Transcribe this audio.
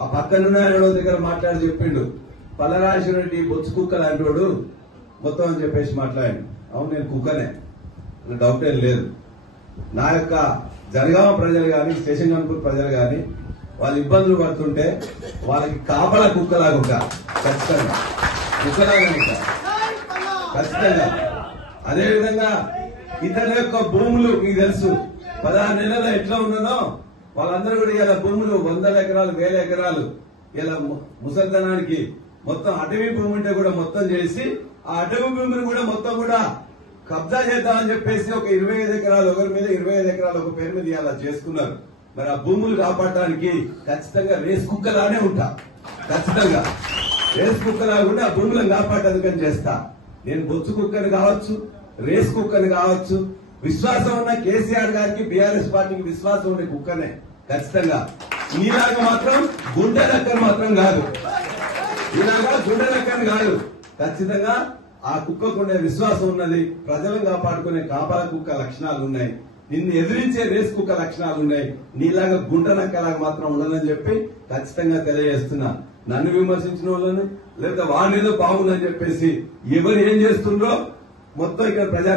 ఆ పక్కనున్న ఆయన దగ్గర మాట్లాడి చెప్పిండు, పల్లరాజరెడ్డి బొచ్చు కుక్క లాంటివాడు మొత్తం అని చెప్పేసి మాట్లాడాడు. అవును, నేను కుక్కనే, డౌట్ ఏం లేదు. నా యొక్క జనగామ ప్రజలు గాని, స్టేషన్ కనుపూర్ ప్రజలు గాని వాళ్ళు ఇబ్బందులు పడుతుంటే వాళ్ళకి కాపలా కుక్కలాగా ఉంటా, ఖచ్చితంగా కుక్కలాగా ఉంటా, ఖచ్చితంగా. అదేవిధంగా ఇతని యొక్క భూములు మీకు తెలుసు, 16 నెలల్లో ఎట్లా ఉన్నదో వాళ్ళందరూ కూడా ఇలా భూములు 100 ఎకరాలు 1000 ఎకరాలు ఇలా ముసల్తనానికి మొత్తం అటవీ భూమి ఉంటే కూడా మొత్తం చేసి ఆ అటవీ భూమిని కూడా మొత్తం కూడా కబ్జా చేద్దామని చెప్పేసి ఒక 25 ఎకరాలు ఒకరి మీద 25 ఎకరాలు ఒక పేరు మీద ఇలా చేసుకున్నారు. మరి ఆ భూములు కాపాడటానికి ఖచ్చితంగా రేస్ కుక్కలానే ఉంటా, ఖచ్చితంగా రేస్ కుక్కలా కూడా ఆ భూములను కాపాడేందుకని చేస్తా. నేను బొచ్చు కుక్కని కావచ్చు, రేస్ కుక్కని కావచ్చు, విశ్వాసం ఉన్న కేసీఆర్ గారికి బీఆర్ఎస్ పార్టీకి విశ్వాసం ఉండే కుక్కనే ఖచ్చితంగా. ఈలాగా మాత్రం గుండె లెక్కను మాత్రం కాదు, ఇలాగా గుండె లెక్కను కాదు. ఖచ్చితంగా ఆ కుక్కకుండే విశ్వాసం ఉన్నది, ప్రజలను కాపాడుకునే కాపల కుక్క లక్షణాలు ఉన్నాయి, నిన్ను ఎదిరించే రేస్ కుక్క లక్షణాలు ఉన్నాయి. నీలాగా గుండె నక్కలాగా మాత్రం ఉండదని చెప్పి ఖచ్చితంగా తెలియజేస్తున్నా. నన్ను విమర్శించిన వాళ్ళను లేదా వాడినేదో బాగుందని చెప్పేసి ఎవరు ఏం చేస్తుండ్రో మొత్తం ఇక్కడ ప్రజా